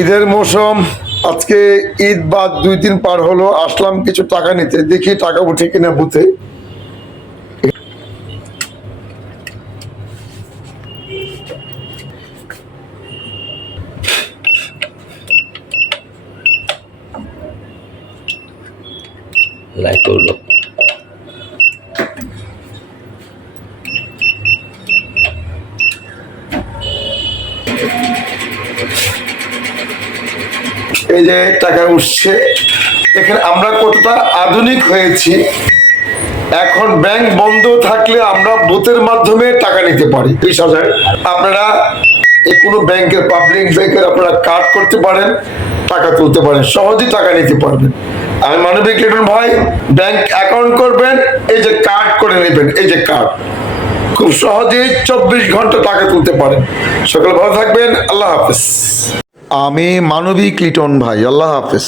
ঈদের মৌসুম, আজকে ঈদ বাদ দুই দিন পার হলো, আসলাম কিছু টাকা নিতে। দেখি টাকা উঠে কিনা বুথে। লাইক করল। এই যে টাকা উঠছে দেখেন আমরা কতটা আধুনিক হয়েছি। এখন ব্যাংক বন্ধ থাকলে আমরা বুথের মাধ্যমে টাকা নিতে পারি। বিশ হাজার। আপনারা কোনো ব্যাংকের, পাবলিক ব্যাংকের আপনারা কার্ড করতে পারেন, টাকা তুলতে পারেন, সহজেই টাকা নিতে পারবেন। আমি মানবিক লিটন ভাই, ব্যাংক অ্যাকাউন্ট করবেন, এই যে কার্ড করে নেবেন, এই যে কার্ড। খুব সহজেই চব্বিশ ঘণ্টা টাকা তুলতে পারেন। সকালে ভালো থাকবেন, আল্লাহ হাফেজ। আমি মানবিক লিটন ভাই আল্লাহ হাফেজ।